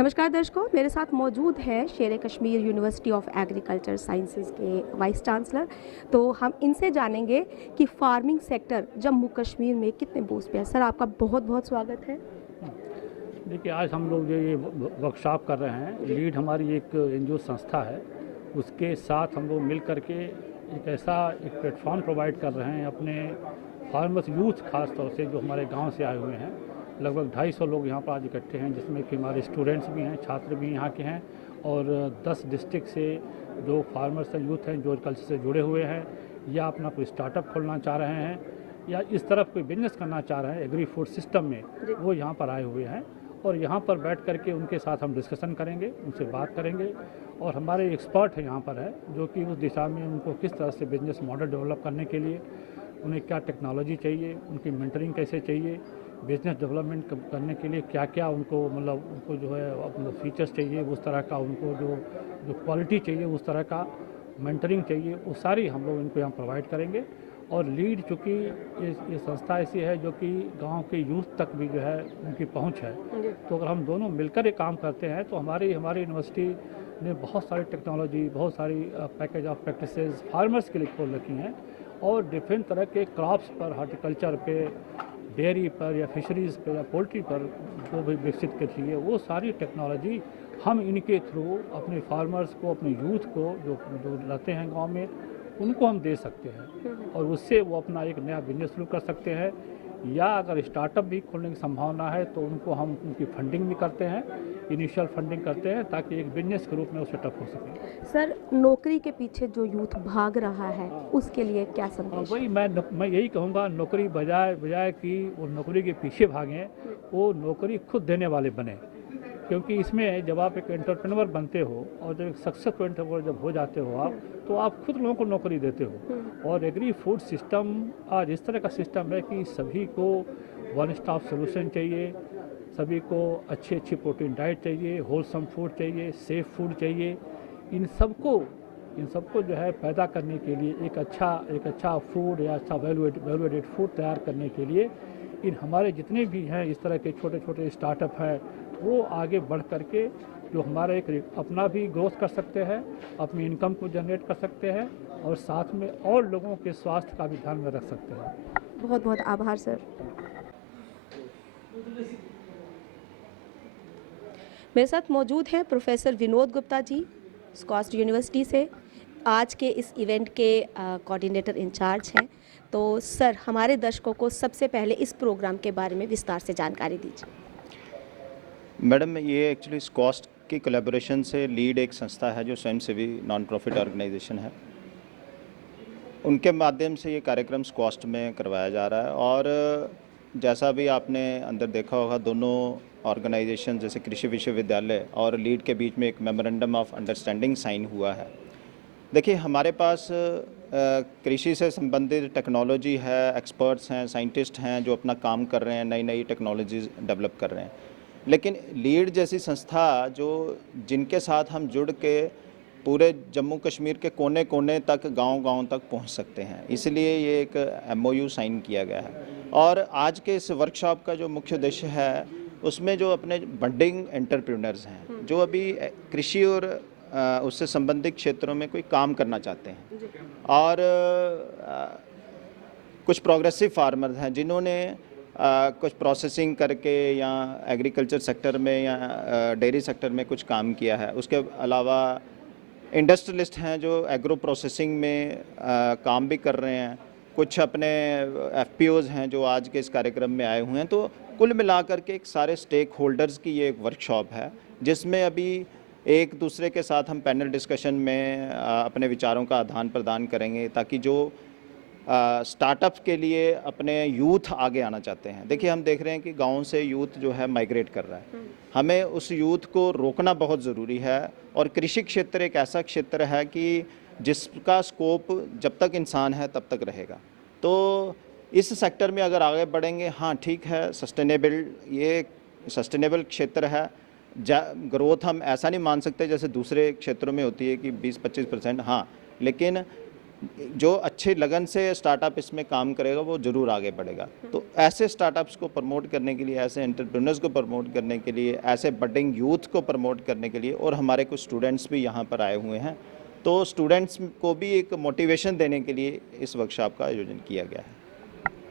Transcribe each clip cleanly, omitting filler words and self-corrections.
नमस्कार दर्शकों, मेरे साथ मौजूद है शेर Kashmir university of agriculture sciences के वाइस चांसलर। तो हम इनसे जानेंगे कि फार्मिंग सेक्टर जम्मू कश्मीर में कितने बूस्ट पे है। सर, आपका बहुत बहुत स्वागत है। देखिए, आज हम लोग जो ये वर्कशॉप कर रहे हैं, लीड हमारी एक एनजीओ संस्था है, उसके साथ हम लोग मिल करके एक ऐसा एक प्लेटफॉर्म प्रोवाइड कर रहे हैं अपने फार्मर्स यूथ, खास तौर से जो हमारे गांव से आए हुए हैं। लगभग 250 लोग यहाँ पर आज इकट्ठे हैं, जिसमें कि हमारे स्टूडेंट्स भी हैं, छात्र भी यहाँ के हैं, और 10 डिस्ट्रिक्ट से जो फार्मर्स यूथ हैं जो एग्रीकल्चर से जुड़े हुए हैं या अपना कोई स्टार्टअप खोलना चाह रहे हैं या इस तरफ कोई बिजनेस करना चाह रहे हैं एग्री फूड सिस्टम में, वो यहाँ पर आए हुए हैं। और यहाँ पर बैठ करके उनके साथ हम डिस्कशन करेंगे, उनसे बात करेंगे, और हमारे एक्सपर्ट हैं यहाँ पर है जो कि उस दिशा में उनको किस तरह से बिजनेस मॉडल डेवलप करने के लिए उन्हें क्या टेक्नोलॉजी चाहिए, उनकी मेंटरिंग कैसे चाहिए, बिजनेस डेवलपमेंट करने के लिए क्या क्या उनको मतलब उनको जो है मतलब फीचर्स चाहिए, उस तरह का उनको जो जो क्वालिटी चाहिए, उस तरह का मेंटरिंग चाहिए, वो सारी हम लोग इनको यहाँ प्रोवाइड करेंगे। और लीड चूँकि ये संस्था ऐसी है जो कि गांव के यूथ तक भी जो है उनकी पहुंच है, तो अगर हम दोनों मिलकर ये काम करते हैं तो हमारी यूनिवर्सिटी ने बहुत सारी टेक्नोलॉजी, बहुत सारी पैकेज ऑफ प्रैक्टिसेस फार्मर्स के लिए खोल रखी हैं, और डिफरेंट तरह के क्रॉप्स पर, हॉर्टिकल्चर पे, डेयरी पर या फिशरीज़ पर या पोल्ट्री पर जो भी विकसित कर रही है, वो सारी टेक्नोलॉजी हम इनके थ्रू अपने फार्मर्स को, अपने यूथ को जो जो रहते हैं गांव में, उनको हम दे सकते हैं, और उससे वो अपना एक नया बिजनेस शुरू कर सकते हैं। या अगर स्टार्टअप भी खोलने की संभावना है तो उनको हम उनकी फंडिंग भी करते हैं, इनिशियल फंडिंग करते हैं, ताकि एक बिजनेस के रूप में वो सेटअप हो सके। सर, नौकरी के पीछे जो यूथ भाग रहा है उसके लिए क्या संदेश? वही मैं यही कहूँगा, नौकरी बजाय बजाय कि वो नौकरी के पीछे भागें, वो नौकरी खुद देने वाले बने। क्योंकि इसमें जब आप एक एंटरप्रेन्योर बनते हो और जब एक सक्सेसफुल एंटरप्रेन्योर जब हो जाते हो आप, तो आप खुद लोगों को नौकरी देते हो। और एग्री फूड सिस्टम आज इस तरह का सिस्टम है कि सभी को वन स्टॉप सोल्यूशन चाहिए, सभी को अच्छी अच्छी प्रोटीन डाइट चाहिए, होलसम फूड चाहिए, सेफ फूड चाहिए। इन सबको जो है पैदा करने के लिए एक अच्छा फूड या अच्छा वैल्यू एडेड फूड तैयार करने के लिए इन हमारे जितने भी हैं इस तरह के छोटे छोटे स्टार्टअप हैं, वो आगे बढ़ करके जो हमारा एक अपना भी ग्रोथ कर सकते हैं, अपनी इनकम को जनरेट कर सकते हैं, और साथ में और लोगों के स्वास्थ्य का भी ध्यान में रख सकते हैं। बहुत बहुत आभार सर। मेरे साथ मौजूद हैं प्रोफेसर विनोद गुप्ता जी, स्कॉस्ट यूनिवर्सिटी से, आज के इस इवेंट के कोऑर्डिनेटर इंचार्ज हैं। तो सर, हमारे दर्शकों को सबसे पहले इस प्रोग्राम के बारे में विस्तार से जानकारी दीजिए। मैडम, ये एक्चुअली स्कॉस्ट की कोलैबोरेशन से लीड एक संस्था है जो स्वयंसेवी नॉन प्रॉफिट ऑर्गेनाइजेशन है, उनके माध्यम से ये कार्यक्रम स्कॉस्ट में करवाया जा रहा है। और जैसा भी आपने अंदर देखा होगा, दोनों ऑर्गेनाइजेशन जैसे कृषि विश्वविद्यालय और लीड के बीच में एक मेमोरेंडम ऑफ अंडरस्टैंडिंग साइन हुआ है। देखिए, हमारे पास कृषि से संबंधित टेक्नोलॉजी है, एक्सपर्ट्स हैं, साइंटिस्ट हैं जो अपना काम कर रहे हैं, नई नई टेक्नोलॉजीज डेवलप कर रहे हैं। लेकिन लीड जैसी संस्था जो जिनके साथ हम जुड़ के पूरे जम्मू कश्मीर के कोने कोने तक, गांव-गांव तक पहुंच सकते हैं, इसलिए ये एक एमओयू साइन किया गया है। और आज के इस वर्कशॉप का जो मुख्य उद्देश्य है, उसमें जो अपने बडिंग एंटरप्रेन्योर्स हैं जो अभी कृषि और उससे संबंधित क्षेत्रों में कोई काम करना चाहते हैं, और कुछ प्रोग्रेसिव फार्मर हैं जिन्होंने कुछ प्रोसेसिंग करके या एग्रीकल्चर सेक्टर में या डेयरी सेक्टर में कुछ काम किया है। उसके अलावा इंडस्ट्रियलिस्ट हैं जो एग्रो प्रोसेसिंग में काम भी कर रहे हैं। कुछ अपने एफपीओज हैं जो आज के इस कार्यक्रम में आए हुए हैं। तो कुल मिलाकर के एक सारे स्टेक होल्डर्स की ये एक वर्कशॉप है, जिसमें अभी एक दूसरे के साथ हम पैनल डिस्कशन में अपने विचारों का आदान प्रदान करेंगे, ताकि जो स्टार्टअप के लिए अपने यूथ आगे आना चाहते हैं। देखिए, हम देख रहे हैं कि गाँव से यूथ जो है माइग्रेट कर रहा है, हमें उस यूथ को रोकना बहुत ज़रूरी है। और कृषि क्षेत्र एक ऐसा क्षेत्र है कि जिसका स्कोप जब तक इंसान है तब तक रहेगा। तो इस सेक्टर में अगर आगे बढ़ेंगे, हाँ ठीक है, ये सस्टेनेबल क्षेत्र है। ग्रोथ हम ऐसा नहीं मान सकते जैसे दूसरे क्षेत्रों में होती है कि 20-25%, हाँ, लेकिन जो अच्छे लगन से स्टार्टअप इसमें काम करेगा वो ज़रूर आगे बढ़ेगा। तो ऐसे स्टार्टअप्स को प्रमोट करने के लिए, ऐसे एंटरप्रेन्योर्स को प्रमोट करने के लिए, ऐसे बडिंग यूथ को प्रमोट करने के लिए, और हमारे कुछ स्टूडेंट्स भी यहाँ पर आए हुए हैं, तो स्टूडेंट्स को भी एक मोटिवेशन देने के लिए इस वर्कशॉप का आयोजन किया गया है।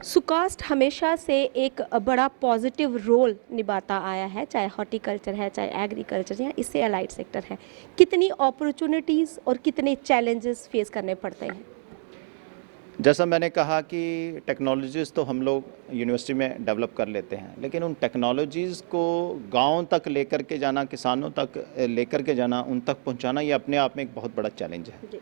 सुकास्ट हमेशा से एक बड़ा पॉजिटिव रोल निभाता आया है, चाहे हॉर्टिकल्चर है, चाहे एग्रीकल्चर या इससे अलाइड सेक्टर है। कितनी अपॉर्चुनिटीज़ और कितने चैलेंजेस फेस करने पड़ते हैं? जैसा मैंने कहा कि टेक्नोलॉजीज़ तो हम लोग यूनिवर्सिटी में डेवलप कर लेते हैं, लेकिन उन टेक्नोलॉजीज़ को गांव तक लेकर के जाना, किसानों तक लेकर के जाना, उन तक पहुंचाना, ये अपने आप में एक बहुत बड़ा चैलेंज है। जी।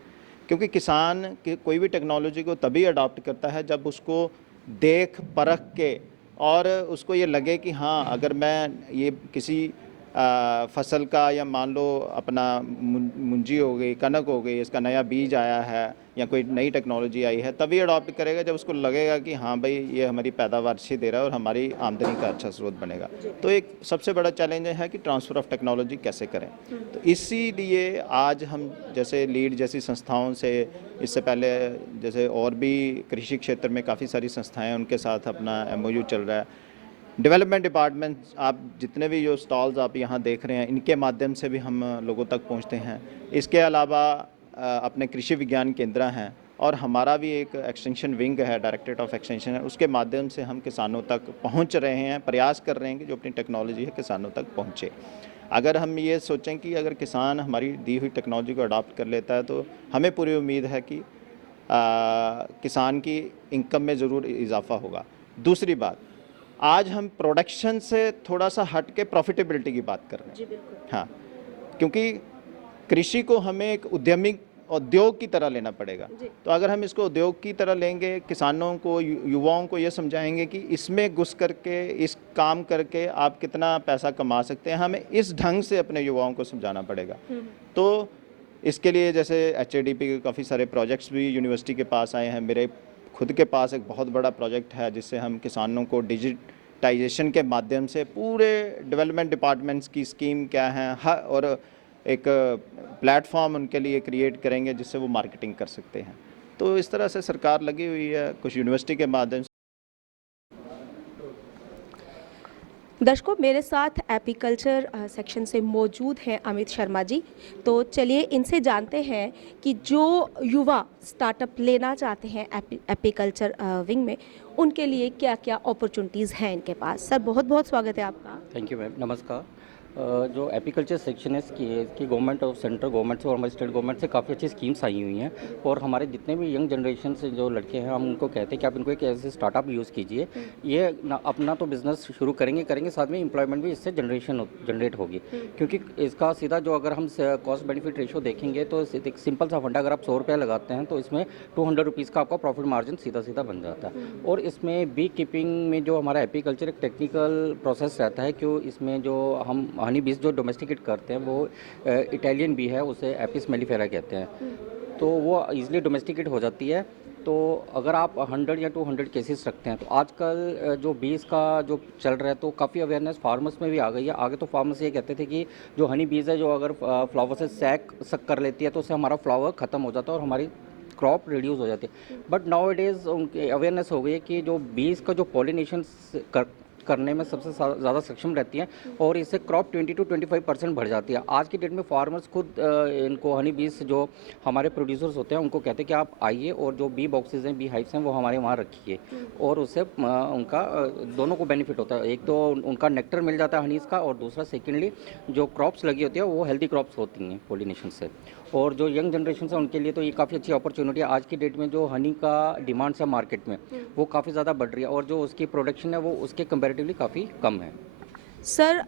क्योंकि किसान कोई भी टेक्नोलॉजी को तभी अडॉप्ट करता है जब उसको देख परख के, और उसको ये लगे कि हाँ, अगर मैं ये किसी फसल का, या मान लो अपना मुंजी हो गई, कनक हो गई, इसका नया बीज आया है या कोई नई टेक्नोलॉजी आई है, तभी अडॉप्ट करेगा जब उसको लगेगा कि हाँ भाई, ये हमारी पैदावार अच्छी दे रहा है और हमारी आमदनी का अच्छा स्रोत बनेगा। तो एक सबसे बड़ा चैलेंज है कि ट्रांसफ़र ऑफ टेक्नोलॉजी कैसे करें। तो इसीलिए आज हम जैसे लीड जैसी संस्थाओं से, इससे पहले जैसे और भी कृषि क्षेत्र में काफ़ी सारी संस्थाएं हैं, उनके साथ अपना MOU चल रहा है। डेवलपमेंट डिपार्टमेंट, आप जितने भी जो स्टॉल्स आप यहाँ देख रहे हैं, इनके माध्यम से भी हम लोगों तक पहुँचते हैं। इसके अलावा अपने कृषि विज्ञान केंद्र हैं, और हमारा भी एक एक्सटेंशन विंग है, डायरेक्टरेट ऑफ एक्सटेंशन है, उसके माध्यम से हम किसानों तक पहुँच रहे हैं, प्रयास कर रहे हैं कि जो अपनी टेक्नोलॉजी है किसानों तक पहुँचे। अगर हम ये सोचें कि अगर किसान हमारी दी हुई टेक्नोलॉजी को अडॉप्ट कर लेता है, तो हमें पूरी उम्मीद है कि किसान की इनकम में ज़रूर इजाफा होगा। दूसरी बात, आज हम प्रोडक्शन से थोड़ा सा हट के प्रॉफिटेबिलिटी की बात कर रहे हैं। जी बिल्कुल। हाँ, क्योंकि कृषि को हमें एक उद्योग की तरह लेना पड़ेगा। जी। तो अगर हम इसको उद्योग की तरह लेंगे, किसानों को, युवाओं को ये समझाएंगे कि इसमें घुस करके, इस काम करके आप कितना पैसा कमा सकते हैं, हमें इस ढंग से अपने युवाओं को समझाना पड़ेगा। तो इसके लिए जैसे HADP के काफ़ी सारे प्रोजेक्ट्स भी यूनिवर्सिटी के पास आए हैं। मेरे खुद के पास एक बहुत बड़ा प्रोजेक्ट है जिससे हम किसानों को डिजिटाइजेशन के माध्यम से पूरे डेवलपमेंट डिपार्टमेंट्स की स्कीम क्या है, और एक प्लेटफॉर्म उनके लिए क्रिएट करेंगे जिससे वो मार्केटिंग कर सकते हैं। तो इस तरह से सरकार लगी हुई है, कुछ यूनिवर्सिटी के माध्यम से। दर्शकों, मेरे साथ एपीकल्चर सेक्शन से मौजूद हैं अमित शर्मा जी। तो चलिए इनसे जानते हैं कि जो युवा स्टार्टअप लेना चाहते हैं एपीकल्चर विंग में, उनके लिए क्या क्या अपॉर्चुनिटीज़ हैं इनके पास। सर, बहुत बहुत स्वागत है आपका। थैंक यू मैम, नमस्कार। जो एपीकल्चर सेक्शन है इसकी गवर्नमेंट और सेंट्रल गवर्नमेंट से और हमारी स्टेट गवर्नमेंट से काफ़ी अच्छी स्कीम्स आई हुई हैं, और हमारे जितने भी यंग जनरेशन से जो लड़के हैं, हम उनको कहते हैं कि आप इनको एक ऐसे स्टार्टअप यूज़ कीजिए। ये अपना तो बिज़नेस शुरू करेंगे, साथ में एम्प्लॉयमेंट भी इससे जनरेट होगी। क्योंकि इसका सीधा जो अगर हम कॉस्ट बेनिफिट रेशो देखेंगे तो एक सिंपल सा फंडा, अगर आप 100 रुपया लगाते हैं तो इसमें 200 रुपीज़ का आपका प्रॉफिट मार्जिन सीधा बन जाता है। और इसमें बी कीपिंग में जो हमारा एपीकल्चर एक टेक्निकल प्रोसेस रहता है, क्यों इसमें जो हम हनी बीज जो डोमेस्टिकेट करते हैं वो इटालियन बी है, उसे एपिस मेलिफेरा कहते हैं, तो वो ईजिली डोमेस्टिकेट हो जाती है। तो अगर आप 100 या 200 केसेस रखते हैं, तो आजकल जो बीज का जो चल रहा है तो काफ़ी अवेयरनेस फार्मर्स में भी आ गई है। आगे तो फार्मर्स ये कहते थे कि जो हनी बीज है, जो अगर फ्लावर से सक कर लेती है तो उससे हमारा फ्लावर ख़त्म हो जाता है और हमारी क्रॉप रिड्यूस हो जाती है। बट नाउ इट इज़ उनकी अवेयरनेस हो गई है कि जो बीज का जो पॉलिनेशन करने में सबसे ज़्यादा सक्षम रहती हैं, और इससे क्रॉप 20 to 25% बढ़ जाती है। आज की डेट में फार्मर्स खुद इनको हनी बीज जो हमारे प्रोड्यूसर्स होते हैं उनको कहते हैं कि आप आइए और जो बी बॉक्सेस हैं, बी हाइव्स हैं, वो हमारे वहाँ रखिए, और उससे उनका दोनों को बेनिफिट होता है। एक तो उनका नेक्टर मिल जाता है हनीज़ का, और दूसरा सेकेंडली जो क्रॉप्स लगी होती है वो हेल्दी क्रॉप्स होती हैं पॉलिनेशन से। और जो यंग जनरेशन है उनके लिए तो ये काफ़ी अच्छी अपॉर्चुनिटी है। आज की डेट में जो हनी का डिमांड है मार्केट में वो काफ़ी ज़्यादा बढ़ रही है, और जो उसकी प्रोडक्शन है वो उसके कंपैरेटिवली काफ़ी कम है। सर,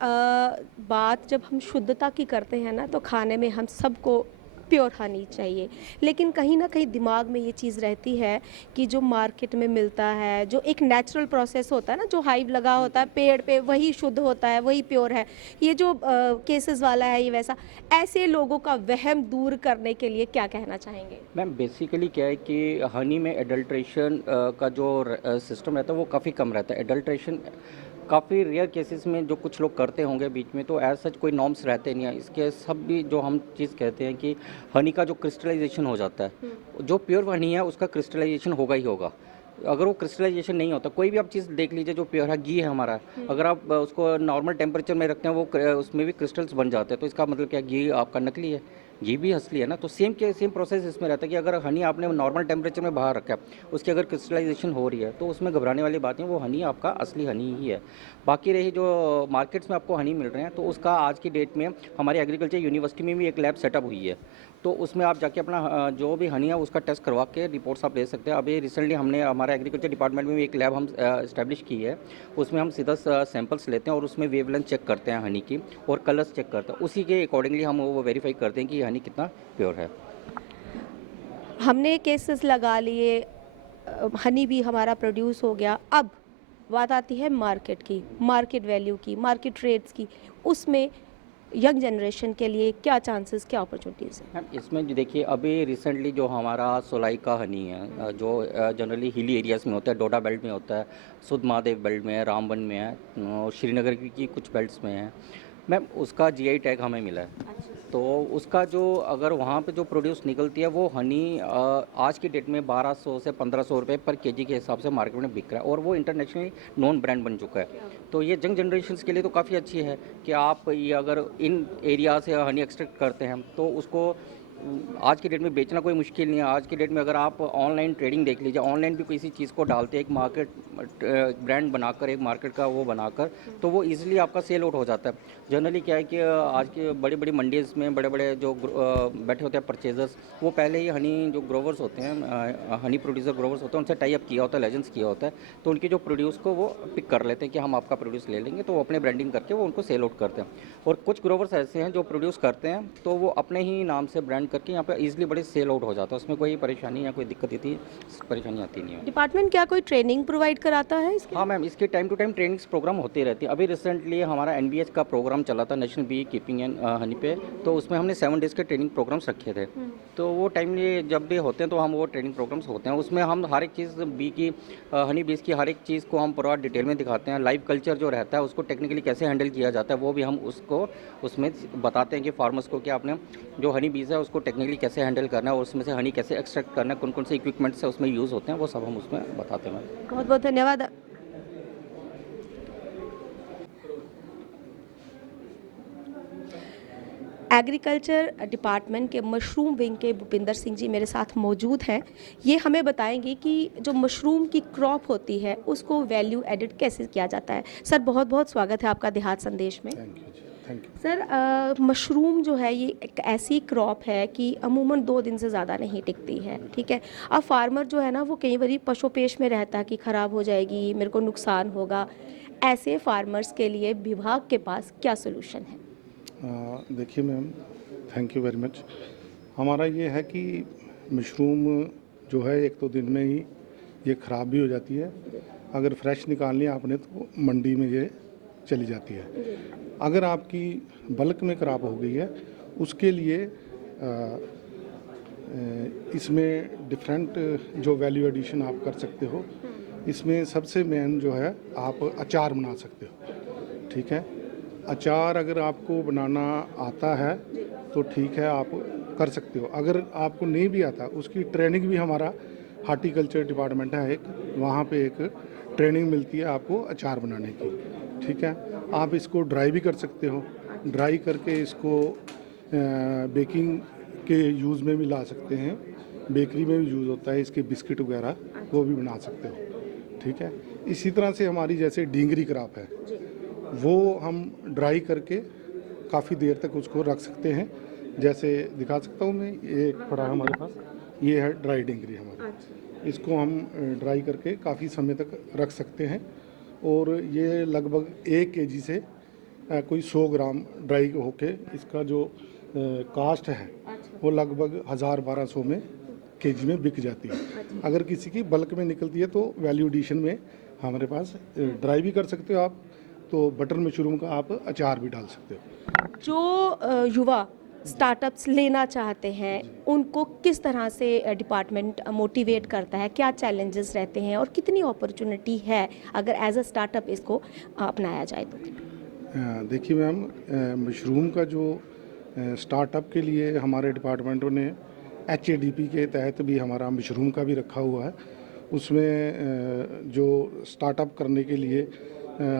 बात जब हम शुद्धता की करते हैं ना, तो खाने में हम सबको प्योर हनी चाहिए, लेकिन कहीं ना कहीं दिमाग में ये चीज़ रहती है कि जो मार्केट में मिलता है, जो एक नेचुरल प्रोसेस होता है ना, जो हाइव लगा होता है पेड़ पे, वही शुद्ध होता है, वही प्योर है। ये जो केसेस वाला है, ये वैसा, ऐसे लोगों का वहम दूर करने के लिए क्या कहना चाहेंगे? मैम, बेसिकली क्या है कि हनी में एडल्ट्रेशन का जो सिस्टम रहता है वो काफ़ी कम रहता है। एडल्ट्रेशन काफ़ी रेयर केसेस में जो कुछ लोग करते होंगे बीच में, तो ऐसा सच कोई नॉर्म्स रहते नहीं है इसके। सब भी जो हम चीज़ कहते हैं कि हनी का जो क्रिस्टलाइजेशन हो जाता है, जो प्योर हनी है उसका क्रिस्टलाइजेशन होगा ही होगा। अगर वो क्रिस्टलाइजेशन नहीं होता, कोई भी आप चीज़ देख लीजिए जो प्योर है, घी है हमारा, अगर आप उसको नॉर्मल टेम्परेचर में रखते हैं वो उसमें भी क्रिस्टल्स बन जाते हैं, तो इसका मतलब क्या, घी आपका नकली है, घी भी असली है ना। तो सेम प्रोसेस इसमें रहता है कि अगर हनी आपने नॉर्मल टेम्परेचर में बाहर रखा है, उसकी अगर क्रिस्टलाइजेशन हो रही है, तो उसमें घबराने वाली बात है, वो हनी आपका असली हनी ही है। बाकी रही जो मार्केट्स में आपको हनी मिल रहे हैं, तो उसका आज की डेट में हमारी एग्रीकल्चर यूनिवर्सिटी में भी एक लैब सेटअप हुई है, तो उसमें आप जाके अपना जो भी हनी है उसका टेस्ट करवा के रिपोर्ट्स आप ले सकते हैं। अभी रिसेंटली हमने हमारा एग्रीकल्चर डिपार्टमेंट में भी एक लैब हम इस्टेब्लिश की है, उसमें हम सीधा सैंपल्स लेते हैं और उसमें वेवलेंथ चेक करते हैं हनी की, और कलर्स चेक करते हैं, उसी के अकॉर्डिंगली हम वो वेरीफाई करते हैं कि हनी कितना प्योर है। हमने केसेस लगा लिए, हनी भी हमारा प्रोड्यूस हो गया। अब बात आती है मार्केट की, मार्केट वैल्यू की, मार्केट रेट्स की। उसमें यंग जनरेशन के लिए क्या चांसेस, क्या अपॉर्चुनिटीज़ हैं? मैम इसमें जो देखिए, अभी रिसेंटली जो हमारा सोलाई का हनी है, जो जनरली हिली एरियाज़ में होता है, डोडा बेल्ट में होता है, सुध महादेव बेल्ट में है, रामबन में है, और श्रीनगर की कुछ बेल्ट्स में है मैम, उसका जीआई टैग हमें मिला है। तो उसका जो अगर वहाँ पे जो प्रोड्यूस निकलती है वो हनी आज की डेट में 1200 से 1500 रुपये पर केजी के हिसाब से मार्केट में बिक रहा है, और वो इंटरनेशनली नॉन ब्रांड बन चुका है। तो ये यंग जनरेशन्स के लिए तो काफ़ी अच्छी है कि आप ये अगर इन एरिया से हनी एक्सट्रैक्ट करते हैं तो उसको आज की डेट में बेचना कोई मुश्किल नहीं है। आज की डेट में अगर आप ऑनलाइन ट्रेडिंग देख लीजिए, ऑनलाइन भी किसी चीज़ को डालते हैं, एक मार्केट ब्रांड बनाकर, एक मार्केट का वो बनाकर, तो वो इजीली आपका सेल आउट हो जाता है। जनरली क्या है कि आज के बड़ी बड़ी मंडीज़ में बड़े बड़े जो बैठे होते हैं परचेजर्स, वो पहले ही हनी जो ग्रोवर्स होते हैं, हनी प्रोड्यूसर ग्रोवर्स होते हैं, उनसे टाई अप किया होता है, लाइसेंस किया होता है, तो उनके जो प्रोड्यूस को वो पिक कर लेते हैं कि हम आपका प्रोड्यूस ले लेंगे, तो वो अपने ब्रांडिंग करके वो उनको सेल आउट करते हैं। और कुछ ग्रोवर्स ऐसे हैं जो प्रोड्यूस करते हैं तो वो अपने ही नाम से ब्रांड करके यहाँ पे ईजिली बड़े सेल आउट हो जाता है, उसमें कोई परेशानी या कोई दिक्कत इतनी परेशानी आती नहीं है। डिपार्टमेंट क्या कोई ट्रेनिंग प्रोवाइड कराता है इसके? हाँ मैम, इसके time to time trainings program होते रहते हैं। अभी रिसेंटली हमारा एनबीएच का प्रोग्राम चला था, national beekeeping and honey पे, तो उसमें हमने 7 डेज़ के ट्रेनिंग प्रोग्राम्स रखे थे। तो वो टाइमली जब भी होते हैं तो हम वो ट्रेनिंग प्रोग्राम्स होते हैं, उसमें हम हर एक चीज़ बी की हनी बीज की हर एक चीज़ को हम पूरा डिटेल में दिखाते हैं। लाइव कल्चर जो रहता है उसको टेक्निकली कैसे हैंडल किया जाता है वो भी हम उसको उसमें बताते हैं कि फार्मर्स को कि आपने जो हनी बीज है उसको टेक्निकली कैसे हैंडल करना है, और उसमें से हनी कैसे एक्सट्रैक्ट करना है, कौन कौन से इक्विपमेंट्स है उसमें यूज़ होते हैं, वो सब हम उसमें बताते हैं। बहुत बहुत धन्यवाद। एग्रीकल्चर डिपार्टमेंट के मशरूम विंग के भूपिंदर सिंह जी मेरे साथ मौजूद हैं। ये हमें बताएंगे कि जो मशरूम की क्रॉप होती है उसको वैल्यू एडिड कैसे किया जाता है। सर बहुत बहुत स्वागत है आपका देहात संदेश में। थैंक यू जी, थैंक यू। सर मशरूम जो है ये एक ऐसी क्रॉप है कि अमूमन 2 दिन से ज़्यादा नहीं टिकती है, ठीक है। अब फार्मर जो है ना वो कई बार पशोपेश में रहता है कि ख़राब हो जाएगी, मेरे को नुकसान होगा। ऐसे फार्मर्स के लिए विभाग के पास क्या सोल्यूशन है? देखिए ma'am, thank you very much. हमारा ये है कि मशरूम जो है 1-2 दिन में ही ये ख़राब भी हो जाती है। अगर फ्रेश निकालनी है आपने तो मंडी में ये चली जाती है। अगर आपकी बल्क में ख़राब हो गई है उसके लिए इसमें डिफरेंट जो वैल्यू एडिशन आप कर सकते हो। इसमें सबसे मेन जो है आप अचार बना सकते हो, ठीक है। अचार अगर आपको बनाना आता है तो ठीक है, आप कर सकते हो। अगर आपको नहीं भी आता, उसकी ट्रेनिंग भी हमारा हार्टिकल्चर डिपार्टमेंट है एक, वहाँ पे एक ट्रेनिंग मिलती है आपको अचार बनाने की, ठीक है। आप इसको ड्राई भी कर सकते हो, ड्राई करके इसको बेकिंग के यूज़ में भी ला सकते हैं, बेकरी में भी यूज़ होता है, इसके बिस्किट वगैरह वो भी बना सकते हो, ठीक है। इसी तरह से हमारी जैसे डींगरी क्रॉप है वो हम ड्राई करके काफ़ी देर तक उसको रख सकते हैं। जैसे दिखा सकता हूँ मैं, ये पड़ा है हमारे पास, ये है ड्राई डींगरी हमारी। इसको हम ड्राई करके काफ़ी समय तक रख सकते हैं, और ये लगभग 1 केजी से कोई 100 ग्राम ड्राई होके इसका जो कास्ट है वो लगभग 1000-1200 में केजी में बिक जाती है। अगर किसी की बल्क में निकलती है तो वैल्यू एडिशन में हमारे पास ड्राई भी कर सकते हो आप, तो बटर मशरूम का आप अचार भी डाल सकते हो। जो युवा स्टार्टअप्स लेना चाहते हैं उनको किस तरह से डिपार्टमेंट मोटिवेट करता है, क्या चैलेंजेस रहते हैं और कितनी अपॉर्चुनिटी है अगर एज अ स्टार्टअप इसको अपनाया जाए तो? देखिए मैम, मशरूम का जो स्टार्टअप के लिए हमारे डिपार्टमेंटों ने HADP के तहत भी हमारा मशरूम का भी रखा हुआ है। उसमें जो स्टार्टअप करने के लिए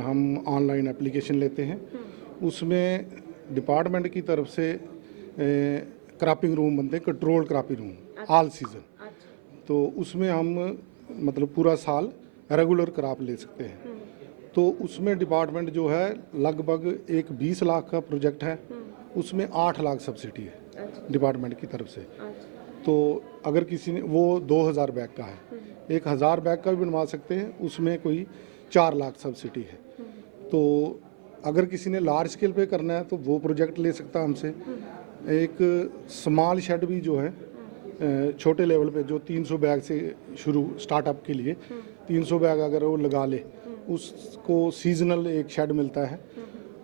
हम ऑनलाइन एप्लीकेशन लेते हैं। उसमें डिपार्टमेंट की तरफ से क्रॉपिंग रूम बनते हैं, controlled cropping room all season. तो उसमें हम मतलब पूरा साल रेगुलर क्रॉप ले सकते हैं। तो उसमें डिपार्टमेंट जो है लगभग एक 20 लाख का प्रोजेक्ट है, उसमें 8 लाख सब्सिडी है डिपार्टमेंट की तरफ से। तो अगर किसी ने वो 2000 बैग का है, 1000 बैग का भी बनवा सकते हैं, उसमें कोई 4 लाख सब्सिडी है। तो अगर किसी ने लार्ज स्केल पे करना है तो वो प्रोजेक्ट ले सकता है हमसे। एक स्मॉल शेड भी जो है छोटे लेवल पे जो 300 बैग से शुरू स्टार्टअप के लिए 300 बैग अगर वो लगा ले, उसको सीजनल एक शेड मिलता है,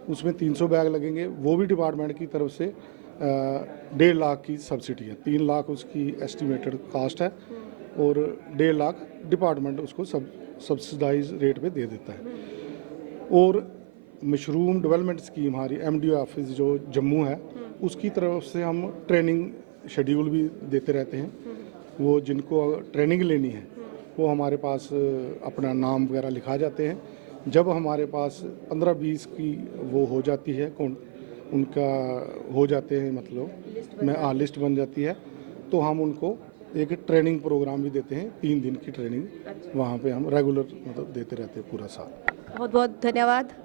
उसमें 300 बैग लगेंगे। वो भी डिपार्टमेंट की तरफ से 1.5 लाख की सब्सिडी है। 3 लाख उसकी एस्टिमेटेड कास्ट है और 1.5 लाख डिपार्टमेंट उसको सब्सिडाइज रेट पे दे देता है। और मशरूम डेवलपमेंट स्कीम हमारी MDO ऑफिस जो जम्मू है, उसकी तरफ से हम ट्रेनिंग शेड्यूल भी देते रहते हैं। वो जिनको ट्रेनिंग लेनी है वो हमारे पास अपना नाम वगैरह लिखा जाते हैं। जब हमारे पास 15-20 की वो हो जाती है, उनका हो जाते हैं मतलब लिस्ट बन जाती है, तो हम उनको एक ट्रेनिंग प्रोग्राम भी देते हैं। 3 दिन की ट्रेनिंग वहाँ पे हम रेगुलर मतलब देते रहते हैं पूरा साल। बहुत बहुत धन्यवाद।